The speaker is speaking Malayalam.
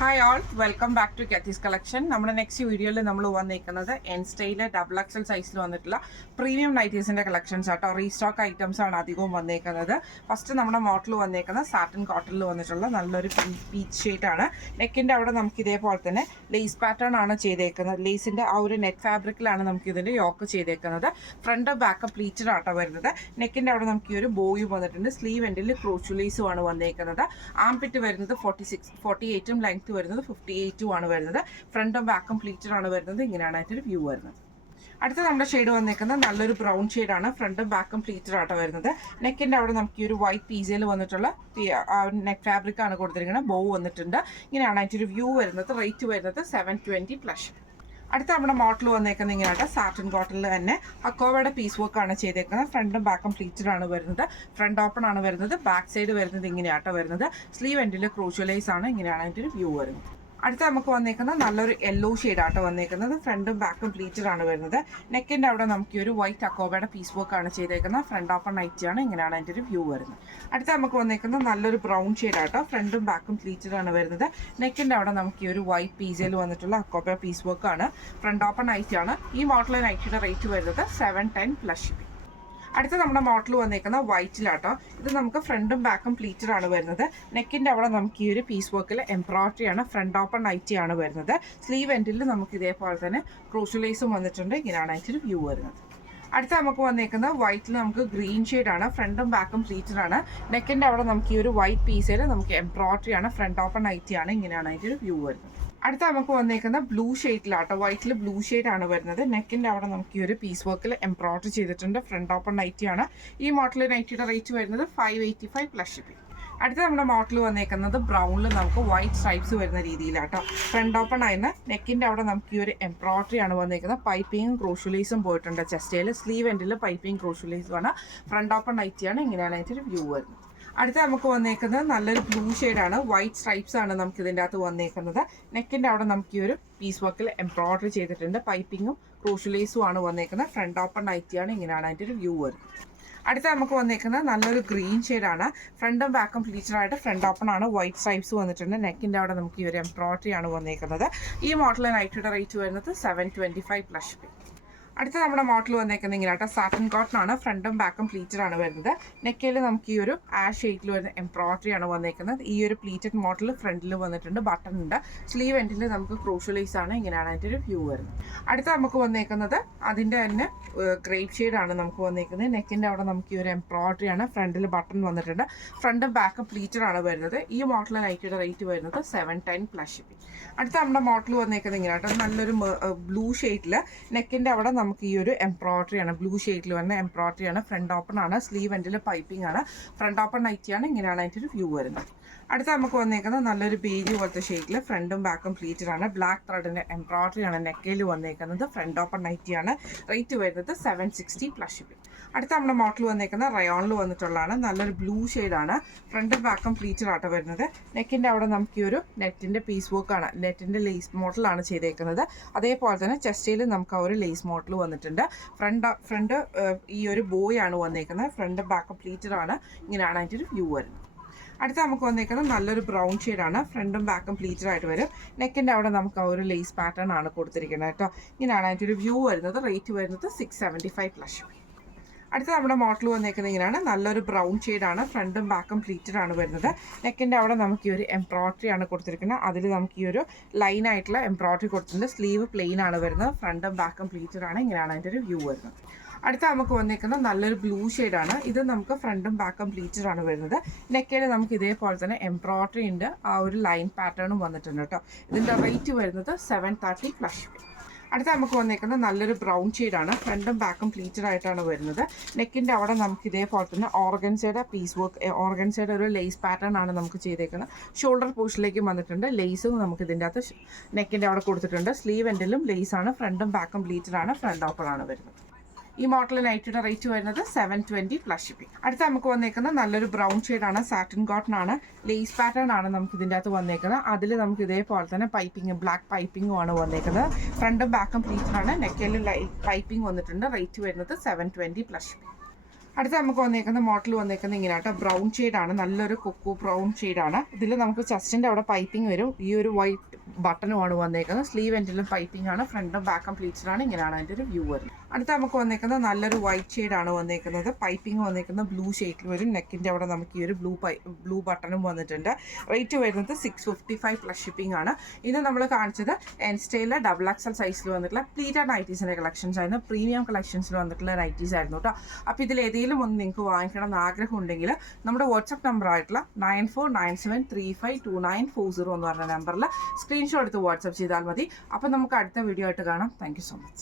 Hi all, welcome back to Kathees collection. നമ്മുടെ നെക്സ്റ്റ് വീഡിയോയിൽ നമ്മൾ വന്നിരിക്കുന്നത് എൻ സ്റ്റൈല് XXL സൈസിൽ വന്നിട്ടുള്ള പ്രീമിയം നൈറ്റീസിൻ്റെ കളക്ഷൻസ് ആട്ടോ. റീസ്റ്റോക്ക് ഐറ്റംസ് ആണ് അധികവും വന്നേക്കുന്നത്. ഫസ്റ്റ് നമ്മുടെ മോഡൽ വന്നേക്കുന്നത് സാറ്റിൻ കോട്ടണിൽ വന്നിട്ടുള്ള നല്ലൊരു പീച്ച് ഷെയ്ഡാണ്. നെക്കിൻ്റെ അവിടെ നമുക്ക് ഇതേപോലെ തന്നെ ലേസ് പാറ്റേൺ ആണ് ചെയ്തേക്കുന്നത്. ലേസിൻ്റെ ആ ഒരു നെറ്റ് ഫാബ്രിക്കിലാണ് നമുക്ക് ഇതിൻ്റെ യോക്ക് ചെയ്തേക്കുന്നത്. ഫ്രണ്ട് ബാക്ക് പ്ലീറ്റഡ് ആട്ടോ വരുന്നത്. നെക്കിൻ്റെ അവിടെ നമുക്ക് ഈ ഒരു ബോയും വന്നിട്ടുണ്ട്. സ്ലീവ് എൻഡിൽ ക്രോച്ചു ലേസും ആണ് വന്നേക്കുന്നത്. ആംപിറ്റ് വരുന്നത് 48ഉം ലെങ്ത് വരുന്നത് 58 ആണ് വരുന്നത്. ഫ്രണ്ടും ബാക്കും പ്ലീറ്റഡ് ആണ് വരുന്നത്. ഇങ്ങനെയാണ് അതിൻ്റെ വ്യൂ വരുന്നത്. അടുത്ത നമ്മുടെ ഷെയ്ഡ് വന്നേക്കുന്നത് നല്ലൊരു ബ്രൗൺ ഷെയ്ഡാണ്. ഫ്രണ്ടും ബാക്കും പ്ലീറ്റഡ് ആട്ടോ വരുന്നത്. നെക്കിൻ്റെ അവിടെ നമുക്ക് ഈ ഒരു വൈറ്റ് പീസയിൽ വന്നിട്ടുള്ള നെക്ക് ഫാബ്രിക് ആണ് കൊടുത്തിരിക്കുന്നത്. ബോ വന്നിട്ടുണ്ട്. ഇങ്ങനെയാണ് അതിൻ്റെ ഒരു വ്യൂ വരുന്നത്. റേറ്റ് വരുന്നത് 720 പ്ലസ്. അടുത്ത നമ്മുടെ മോഡൽ വന്നേക്കുന്നത് ഇങ്ങനെയായിട്ട് സാറ്റിൻ കോട്ടണിൽ തന്നെ അക്കോവയുടെ പീസ് വർക്ക് ആണ് ചെയ്തേക്കുന്നത്. ഫ്രണ്ടും ബാക്കും പ്ലീറ്റഡ് ആണ് വരുന്നത്. ഫ്രണ്ട് ഓപ്പൺ ആണ് വരുന്നത്. ബാക്ക് സൈഡ് വരുന്നത് ഇങ്ങനെയാട്ടോ വരുന്നത്. സ്ലീവ് എൻഡിൽ ക്രൂഷ്യലൈസ് ആണ്. ഇങ്ങനെയാണ് അതിൻ്റെ ഒരു വ്യൂ വരുന്നത്. അടുത്ത നമുക്ക് വന്നേക്കുന്നത് നല്ലൊരു യെല്ലോ ഷെയ്ഡാട്ടോ വന്നേക്കുന്നത്. ഫ്രണ്ടും ബാക്കും പ്ലീറ്റഡ് ആണ് വരുന്നത്. നെക്കിൻ്റെ അവിടെ നമുക്ക് ഒരു വൈറ്റ് അക്കോബയുടെ പീസ് വർക്ക് ആണ് ചെയ്തേക്കുന്നത്. ഫ്രണ്ട് ഓപ്പൺ നൈറ്റി ആണ്. ഇങ്ങനെയാണ് അതിൻ്റെ ഒരു വ്യൂ വരുന്നത്. അടുത്ത നമുക്ക് വന്നേക്കുന്നത് നല്ലൊരു ബ്രൗൺ ഷെയ്ഡാട്ടോ. ഫ്രണ്ടും ബാക്കും പ്ലീറ്റഡ് ആണ് വരുന്നത്. നെക്കിൻ്റെ അവിടെ നമുക്ക് ഈ ഒരു വൈറ്റ് പീസയിൽ വന്നിട്ടുള്ള അക്കോബ പീസ് വർക്ക് ആണ്. ഫ്രണ്ട് ഓപ്പൺ നൈറ്റി ആണ്. ഈ മോഡൽ നൈറ്റിയുടെ റേറ്റ് വരുന്നത് 710 പ്ലസ് ഷിപ്പിംഗ്. അടുത്ത നമ്മുടെ മോഡൽ വന്നേക്കുന്ന വൈറ്റിലാട്ടോ. ഇത് നമുക്ക് ഫ്രണ്ടും ബാക്കും പ്ലീറ്റഡ് ആണ് വരുന്നത്. നെക്കിൻ്റെ അവിടെ നമുക്ക് ഈ ഒരു പീസ് വർക്കിൽ എംബ്രോയിഡറി ആണ്. ഫ്രണ്ട് ഓപ്പൺ നൈറ്റി ആണ് വരുന്നത്. സ്ലീവ് എൻഡിൽ നമുക്ക് ഇതേപോലെ തന്നെ ക്രൂഷ്യലൈസും വന്നിട്ടുണ്ട്. ഇങ്ങനെയാണ് അതിൻ്റെ ഒരു വ്യൂ വരുന്നത്. അടുത്ത നമുക്ക് വന്നേക്കുന്നത് വൈറ്റിൽ നമുക്ക് ഗ്രീൻ ഷെയ്ഡാണ്. ഫ്രണ്ടും ബാക്കും പ്ലീറ്റഡ് ആണ്. നെക്കിൻ്റെ അവിടെ നമുക്ക് ഈ ഒരു വൈറ്റ് പീസിൽ നമുക്ക് എംബ്രോയിഡറി ആണ്. ഫ്രണ്ട് ഓപ്പൺ നൈറ്റി ആണ്. ഇങ്ങനെയാണ് അതിൻ്റെ ഒരു വ്യൂ വരുന്നത്. അടുത്ത നമുക്ക് വന്നേക്കുന്ന ബ്ലൂ ഷെയ്ഡിലാട്ടോ. വൈറ്റിൽ ബ്ലൂ ഷെയ്ഡാണ് വരുന്നത്. നെക്കിൻ്റെ അവിടെ നമുക്ക് ഈ ഒരു പീസ് വർക്കിൽ എംബ്രോയിഡറി ചെയ്തിട്ടുണ്ട്. ഫ്രണ്ട് ഓപ്പൺ നൈറ്റി ആണ്. ഈ മോഡൽ നൈറ്റിയുടെ റേറ്റ് വരുന്നത് 585 പ്ലസ് ഷിപ്പിംഗ്. അടുത്ത നമ്മുടെ മോഡൽ വന്നേക്കുന്നത് ബ്രൗണിൽ നമുക്ക് വൈറ്റ് സ്ട്രൈപ്സ് വരുന്ന രീതിയിലാട്ടോ. ഫ്രണ്ട് ഓപ്പൺ ആയിരുന്ന നെക്കിൻ്റെ അവിടെ നമുക്ക് ഈ ഒരു എംബ്രോയിഡറി ആണ് വന്നേക്കുന്നത്. പൈപ്പിങ്ങും ക്രോഷ്യലൈസും പോയിട്ടുണ്ട് ചെസ്റ്റയിൽ. സ്ലീവ് എൻഡിൽ പൈപ്പിംഗ് ക്രോഷ്യലൈസും ആണ്. ഫ്രണ്ട് ഓപ്പൺ നൈറ്റിയാണ്. ഇങ്ങനെയാണ് അതിൻ്റെ ഒരു വ്യൂ വരുന്നത്. അടുത്ത നമുക്ക് വന്നേക്കുന്നത് നല്ലൊരു ബ്ലൂ ഷെയ്ഡാണ്. വൈറ്റ് സ്ട്രൈപ്സ് ആണ് നമുക്ക് ഇതിൻ്റെ അകത്ത് വന്നേക്കുന്നത്. നെക്കിൻ്റെ അവിടെ നമുക്ക് ഈ ഒരു പീസ് വർക്കിൽ എംബ്രോയിഡറി ചെയ്തിട്ടുണ്ട്. പൈപ്പിങ്ങും ക്രോഷ്യലൈസും ആണ് വന്നേക്കുന്നത്. ഫ്രണ്ട് ഓപ്പൺ നൈറ്റിയാണ്. ഇങ്ങനെയാണ് അതിൻ്റെ ഒരു വ്യൂ വരുന്നത്. അടുത്ത നമുക്ക് വന്നേക്കുന്നത് നല്ലൊരു ഗ്രീൻ ഷെയ്ഡാണ്. ഫ്രണ്ടും ബാക്കും പ്ലീറ്റഡ് ആയിട്ട് ഫ്രണ്ട് ഓപ്പൺ ആണ്. വൈറ്റ് സ്ട്രൈപ്സ് വന്നിട്ടുണ്ട്. നെക്കിൻ്റെ അവിടെ നമുക്ക് ഈ ഒരു എംബ്രോയിഡറി ആണ് വന്നേക്കുന്നത്. ഈ മോഡൽ നൈറ്റിയുടെ റേറ്റ് വരുന്നത് 725 പ്ലസ്. അടുത്ത നമ്മുടെ മോഡൽ വന്നേക്കുന്നത് ഇങ്ങനെയാട്ടോ. സാറ്റിൻ കോട്ടൺ ആണ്. ഫ്രണ്ടും ബാക്കും പ്ലീറ്റഡ് ആണ് വരുന്നത്. നെക്കയിൽ നമുക്ക് ഈ ഒരു ആഷ് ഷെയ്ഡിൽ വരുന്ന എംബ്രോയിഡറി ആണ് വന്നേക്കുന്നത്. ഈ ഒരു പ്ലീറ്റഡ് മോഡൽ ഫ്രണ്ടിൽ വന്നിട്ടുണ്ട്. ബട്ടൺ ഉണ്ട്. സ്ലീവ് എൻഡിൽ നമുക്ക് ക്രൂഷ്യലൈസ് ആണ്. ഇങ്ങനെയാണ് അതിൻ്റെ ഒരു വ്യൂ വരുന്നത്. അടുത്ത നമുക്ക് വന്നേക്കുന്നത് അതിൻ്റെ തന്നെ ഗ്രേപ്പ് ഷെയ്ഡാണ് നമുക്ക് വന്നേക്കുന്നത്. നെക്കിൻ്റെ അവിടെ നമുക്ക് ഈ ഒരു എംബ്രോയിഡറി ആണ്. ഫ്രണ്ടിൽ ബട്ടൺ വന്നിട്ടുണ്ട്. ഫ്രണ്ടും ബാക്കും പ്ലീറ്റഡ് ആണ് വരുന്നത്. ഈ മോഡൽ നൈറ്റിയുടെ റേറ്റ് വരുന്നത് 710 പ്ലസ് ഷിപ്പിംഗ്. അടുത്ത നമ്മുടെ മോഡൽ വന്നേക്കുന്നത് ഇങ്ങനെയാട്ടോ. നല്ലൊരു ബ്ലൂ ഷെയ്ഡിൽ നെക്കിൻ്റെ അവിടെ നമുക്ക് ഈ ഒരു എംബ്രോയിഡറി ആണ്. ബ്ലൂ ഷെയ്ഡിൽ വരുന്ന എംബ്രോയിഡറി ആണ്. ഫ്രണ്ട് ഓപ്പൺ ആണ്. സ്ലീവ് എൻഡിൽ പൈപ്പിംഗ് ആണ്. ഫ്രണ്ട് ഓപ്പൺ നൈറ്റിയാണ്. ഇങ്ങനെയാണ് അതിൻ്റെ ഒരു വ്യൂ വരുന്നത്. അടുത്ത നമുക്ക് വന്നേക്കുന്നത് നല്ലൊരു ബേജ് പോലത്തെ ഷെയ്ഡിൽ ഫ്രണ്ടും ബാക്കും പ്ലീറ്റഡ് ആണ്. ബ്ലാക്ക് ത്രെഡിൻ്റെ എംബ്രോയിഡറി ആണ് നെക്കയിൽ വന്നേക്കുന്നത്. Front open നൈറ്റിയാണ്. റേറ്റ് വരുന്നത് 760 പ്ലസ് ഷിപ്പിംഗ്. അടുത്ത നമ്മുടെ മോഡൽ വന്നേക്കുന്നത് റയോണിൽ വന്നിട്ടുള്ളതാണ്. നല്ലൊരു ബ്ലൂ ഷെയ്ഡാണ്. ഫ്രണ്ടും ബാക്കും പ്ലീറ്റഡ് ആട്ടോ വരുന്നത്. നെക്കിൻ്റെ അവിടെ നമുക്ക് ഈ ഒരു നെറ്റിൻ്റെ പീസ് വർക്കാണ്. നെറ്റിൻ്റെ ലേസ് മോഡലാണ് ചെയ്തേക്കുന്നത്. അതേപോലെ തന്നെ ചെസ്റ്റയിൽ നമുക്ക് ആ ഒരു ലേസ് മോഡൽ വന്നിട്ടുണ്ട്. ഫ്രണ്ട് ഈ ഒരു ബോയ് ആണ് വന്നേക്കുന്നത്. ഫ്രണ്ട് ബാക്കും പ്ലീറ്റഡ് ആണ്. ഇങ്ങനെയാണ് അതിൻ്റെ ഒരു വ്യൂ വരുന്നത്. അടുത്ത നമുക്ക് വന്നേക്കുന്നത് നല്ലൊരു ബ്രൗൺ ഷെയ്ഡാണ്. ഫ്രണ്ടും ബാക്കും പ്ലീറ്റഡ് ആയിട്ട് വരും. നെക്കിൻ്റെ അവിടെ നമുക്ക് ആ ഒരു ലേസ് പാറ്റേൺ ആണ് കൊടുത്തിരിക്കുന്നത് കേട്ടോ. ഇങ്ങനെയാണ് അതിൻ്റെ ഒരു വ്യൂ വരുന്നത്. റേറ്റ് വരുന്നത് 675 പ്ലസ്. അടുത്ത നമ്മുടെ മോഡൽ വന്നേക്കുന്നത് ഇങ്ങനെയാണ്. നല്ലൊരു ബ്രൗൺ ഷെയ്ഡാണ്. ഫ്രണ്ടും ബാക്കും പ്ലീറ്റഡ് ആണ് വരുന്നത്. നെക്കിൻ്റെ അവിടെ നമുക്ക് ഈ ഒരു എംബ്രോയിഡറി ആണ് കൊടുത്തിരിക്കുന്നത്. അതിൽ നമുക്ക് ഈ ഒരു ലൈൻ ആയിട്ടുള്ള എംബ്രോയിഡറി കൊടുത്തിട്ടുണ്ട്. സ്ലീവ് പ്ലെയിൻ ആണ് വരുന്നത്. ഫ്രണ്ടും ബാക്കും പ്ലീറ്റഡ് ആണ്. ഇങ്ങനെയാണ് അതിൻ്റെ ഒരു വ്യൂ വരുന്നത്. അടുത്ത നമുക്ക് വന്നേക്കുന്നത് നല്ലൊരു ബ്ലൂ ഷെയ്ഡാണ്. ഇത് നമുക്ക് ഫ്രണ്ടും ബാക്കും പ്ലീറ്റഡ് ആണ് വരുന്നത്. നെക്കയിൽ നമുക്ക് ഇതേപോലെ തന്നെ എംബ്രോയിഡറി ഉണ്ട്. ആ ഒരു ലൈൻ പാറ്റേണും വന്നിട്ടുണ്ട് കേട്ടോ. ഇതിൻ്റെ റേറ്റ് വരുന്നത് 730 പ്ലസ്. അടുത്ത നമുക്ക് വന്നേക്കുന്നത് നല്ലൊരു ബ്രൗൺ ഷെയ്ഡാണ്. ഫ്രണ്ടും ബാക്കും പ്ലീറ്റഡ് ആയിട്ടാണ് വരുന്നത്. നെക്കിൻ്റെ അവിടെ നമുക്ക് ഇതേപോലെ തന്നെ ഓർഗൻസയുടെ പീസ് വർക്ക്, ഓർഗൻസയുടെ ഒരു ലേസ് പാറ്റേൺ ആണ് നമുക്ക് ചെയ്തേക്കുന്നത്. ഷോൾഡർ പോർഷനിലേക്കും വന്നിട്ടുണ്ട്. ലേസും നമുക്ക് ഇതിൻ്റെ അകത്ത് നെക്കിൻ്റെ അവിടെ കൊടുത്തിട്ടുണ്ട്. സ്ലീവ് എൻഡിലും ലേസാണ്. ഫ്രണ്ടും ബാക്കും പ്ലീറ്റഡ് ആണ്. ഫ്രണ്ട് ഓപ്പൺ ആണ് വരുന്നത്. ഈ മോഡൽ നൈറ്റിയുടെ റേറ്റ് വരുന്നത് 720 പ്ലസ് ഷിപ്പിംഗ്. അടുത്ത നമുക്ക് വന്നേക്കുന്നത് നല്ലൊരു ബ്രൗൺ ഷെയ്ഡാണ്. സാറ്റിൻ കോട്ടൺ ആണ്. ലേസ് പാറ്റേൺ ആണ് നമുക്ക് ഇതിൻ്റെ അകത്ത് വന്നേക്കുന്നത്. അതിൽ നമുക്ക് ഇതേപോലെ തന്നെ പൈപ്പിംഗ്, ബ്ലാക്ക് പൈപ്പിംഗും ആണ് വന്നേക്കുന്നത്. ഫ്രണ്ടും ബാക്കും പ്ലീറ്റഡ് ആണ്. നെക്കിൽ പൈപ്പിംഗ് വന്നിട്ടുണ്ട്. റേറ്റ് വരുന്നത് 720 പ്ലസ് ഷിപ്പിംഗ്. അടുത്ത നമുക്ക് വന്നേക്കുന്ന മോഡൽ വന്നേക്കുന്നത് ഇങ്ങനെ കേട്ടോ, ബ്രൗൺ ഷെയ്ഡാണ്, നല്ലൊരു കൊക്കോ ബ്രൗൺ ഷെയ്ഡാണ്. ഇതിൽ നമുക്ക് ചെസ്റ്റിൻ്റെ അവിടെ പൈപ്പിംഗ് വരും. ഈ ഒരു വൈറ്റ് ബട്ടണുമാണ് വന്നേക്കുന്നത്. സ്ലീവ് എൻഡിലും പൈപ്പിംഗ് ആണ്, ഫ്രണ്ടും ബാക്കും പ്ലീറ്റ്സിലാണ്. ഇങ്ങനെയാണ് അതിൻ്റെ ഒരു വ്യൂ വരുന്നത്. അടുത്ത നമുക്ക് വന്നേക്കുന്നത് നല്ലൊരു വൈറ്റ് ഷെയ്ഡാണ് വന്നേക്കുന്നത്. പൈപ്പിംഗ് വന്നേക്കുന്നത് ബ്ലൂ ഷെയ്ഡിൽ വരും. നെക്കിൻ്റെ അവിടെ നമുക്ക് ഈ ഒരു ബ്ലൂ ബട്ടണും വന്നിട്ടുണ്ട്. റേറ്റ് വരുന്നത് 655 പ്ലസ് ഷിപ്പിംഗ് ആണ്. ഇത് നമ്മൾ കാണിച്ചത് എൻ സ്റ്റൈലിലെ XXL സൈസിൽ വന്നിട്ടുള്ള പ്ലീറ്റഡ് നൈറ്റീസിൻ്റെ കളക്ഷൻസ് ആയിരുന്നു. പ്രീമിയം കളക്ഷൻസിൽ വന്നിട്ടുള്ള നൈറ്റീസ് ആയിരുന്നു കേട്ടോ. അപ്പോൾ ഇതിൽ ഏതെങ്കിലും ഒന്ന് നിങ്ങൾക്ക് വാങ്ങിക്കണം എന്ന് ആഗ്രഹം ഉണ്ടെങ്കിൽ നമ്മുടെ വാട്സപ്പ് നമ്പർ ആയിട്ടുള്ള 9497352940 എന്ന് പറഞ്ഞ നമ്പറിൽ സ്ക്രീൻഷോട്ട് എടുത്ത് വാട്സപ്പ് ചെയ്താൽ മതി. അപ്പോൾ നമുക്ക് അടുത്ത വീഡിയോ ആയിട്ട് കാണാം. Thank you so much.